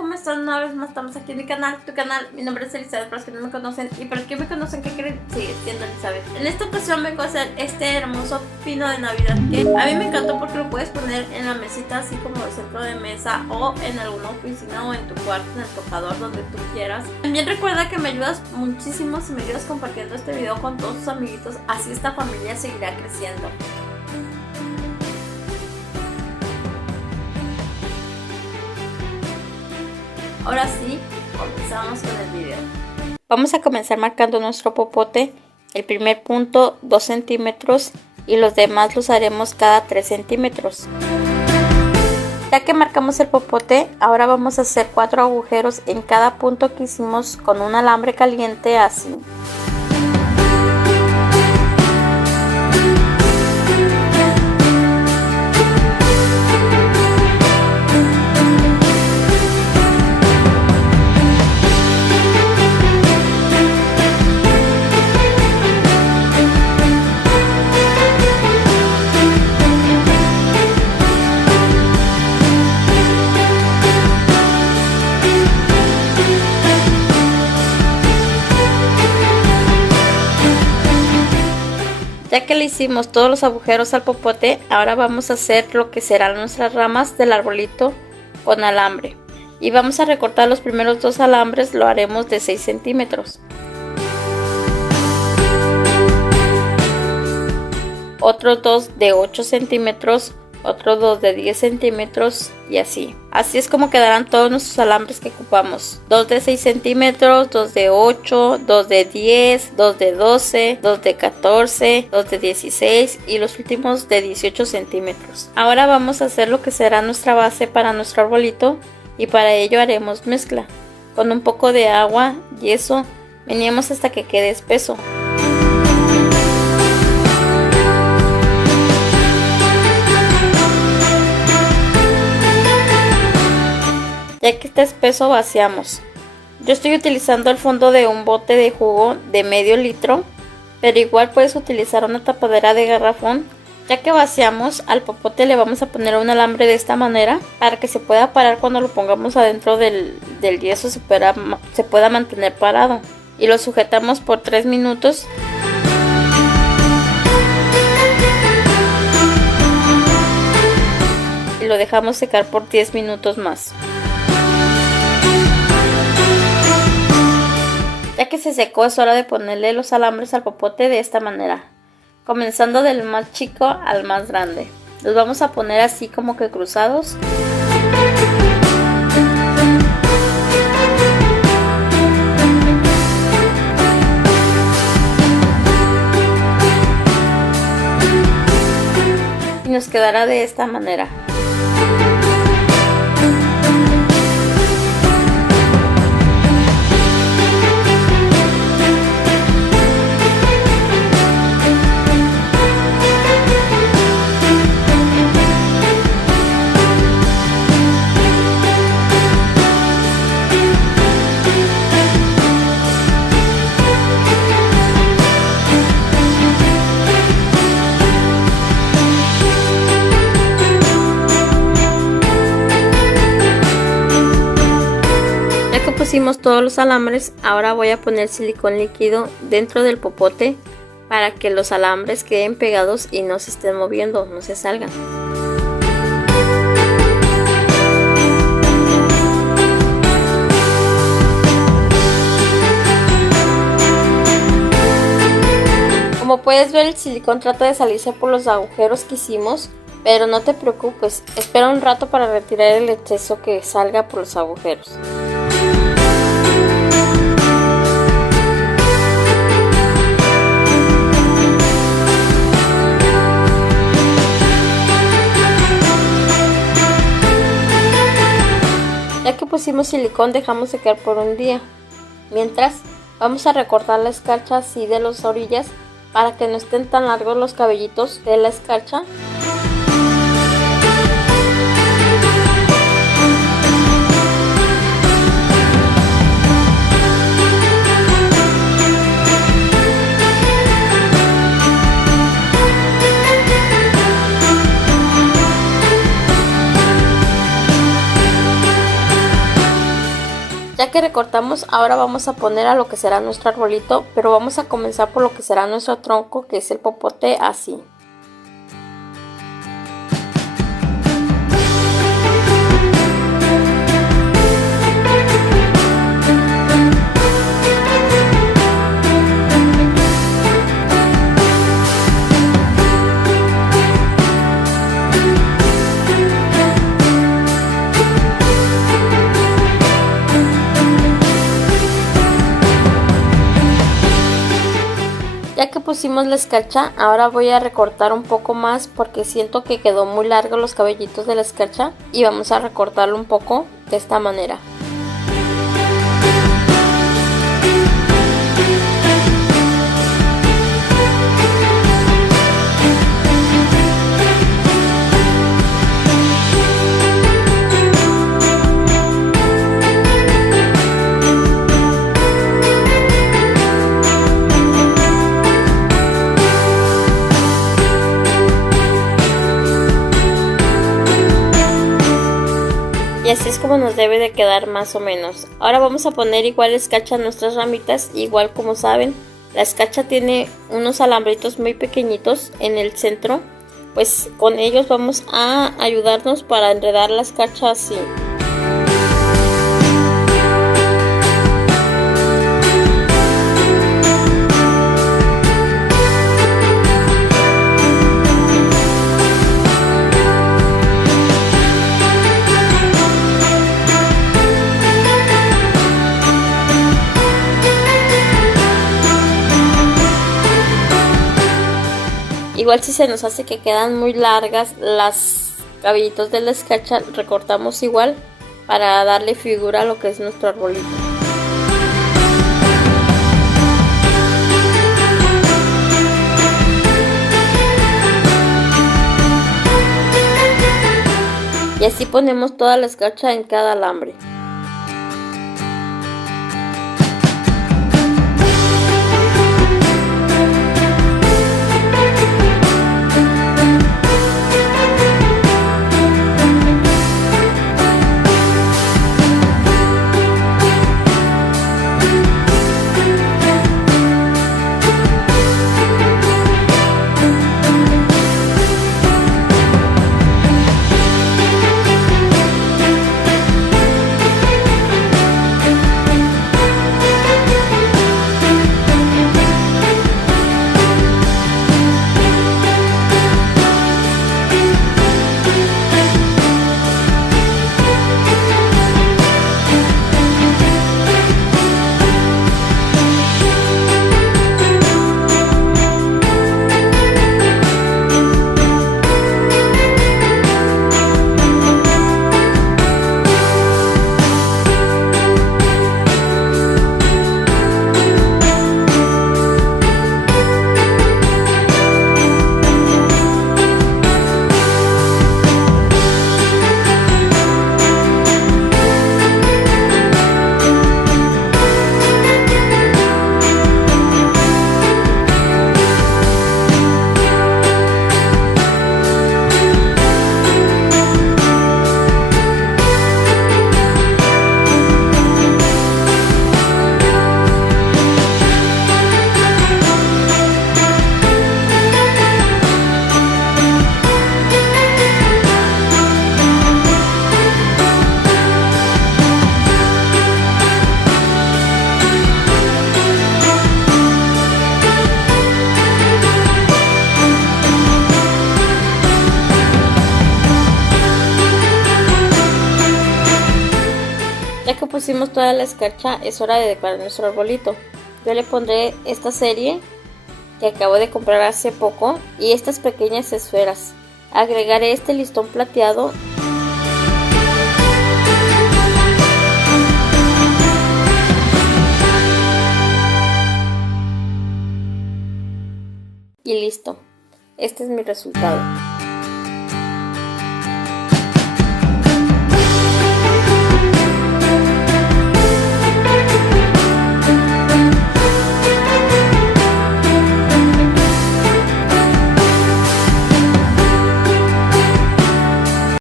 ¿cómo están? Una vez más estamos aquí en mi canal, tu canal. Mi nombre es Elizabeth, para los que no me conocen. Y para los que me conocen, ¿qué creen? Sigue siendo Elizabeth. En esta ocasión vengo a hacer este hermoso pino de Navidad, que a mí me encantó porque lo puedes poner en la mesita, así como de centro de mesa, o en alguna oficina, o en tu cuarto, en el tocador, donde tú quieras. También recuerda que me ayudas muchísimo si me ayudas compartiendo este video con todos tus amiguitos. Así esta familia seguirá creciendo. Ahora sí, comenzamos con el video. Vamos a comenzar marcando nuestro popote. El primer punto 2 centímetros y los demás los haremos cada 3 centímetros. Ya que marcamos el popote, ahora vamos a hacer 4 agujeros en cada punto que hicimos con un alambre caliente, así. Ya que le hicimos todos los agujeros al popote, ahora vamos a hacer lo que serán nuestras ramas del arbolito con alambre. Y vamos a recortar los primeros 2 alambres, lo haremos de 6 centímetros. Otros 2 de 8 centímetros, otros 2 de 10 centímetros y así. Así es como quedarán todos nuestros alambres que ocupamos. 2 de 6 centímetros, 2 de 8, 2 de 10, 2 de 12, 2 de 14, 2 de 16 y los últimos de 18 centímetros. Ahora vamos a hacer lo que será nuestra base para nuestro arbolito y para ello haremos mezcla. Con un poco de agua, yeso, meneamos hasta que quede espeso. Ya que está espeso, vaciamos. Yo estoy utilizando el fondo de un bote de jugo de medio litro, pero igual puedes utilizar una tapadera de garrafón. Ya que vaciamos, al popote le vamos a poner un alambre de esta manera para que se pueda parar cuando lo pongamos adentro del yeso, se pueda mantener parado. Y lo sujetamos por 3 minutos. Y lo dejamos secar por 10 minutos más. Ya que se secó, es hora de ponerle los alambres al popote de esta manera, comenzando del más chico al más grande. Los vamos a poner así como que cruzados. Y nos quedará de esta manera. Pusimos todos los alambres, ahora voy a poner silicón líquido dentro del popote para que los alambres queden pegados y no se estén moviendo, no se salgan. Como puedes ver, el silicón trata de salirse por los agujeros que hicimos, pero no te preocupes, espera un rato para retirar el exceso que salga por los agujeros. Ya que pusimos silicón, dejamos secar por un día. Mientras, vamos a recortar la escarcha así de las orillas para que no estén tan largos los cabellitos de la escarcha. Ya que recortamos, ahora vamos a poner a lo que será nuestro arbolito, pero vamos a comenzar por lo que será nuestro tronco, que es el popote, así. Ya que pusimos la escarcha, ahora voy a recortar un poco más porque siento que quedó muy largo los cabellitos de la escarcha y vamos a recortarlo un poco de esta manera. Y así es como nos debe de quedar más o menos. Ahora vamos a poner igual escarcha a nuestras ramitas. Igual, como saben, la escarcha tiene unos alambritos muy pequeñitos en el centro. Pues con ellos vamos a ayudarnos para enredar la escarcha así. Igual si se nos hace que quedan muy largas las cabellitos de la escarcha, recortamos igual para darle figura a lo que es nuestro arbolito. Y así ponemos toda la escarcha en cada alambre. Ya que pusimos toda la escarcha, es hora de decorar nuestro arbolito. Yo le pondré esta serie que acabo de comprar hace poco y estas pequeñas esferas. Agregaré este listón plateado y listo. Este es mi resultado.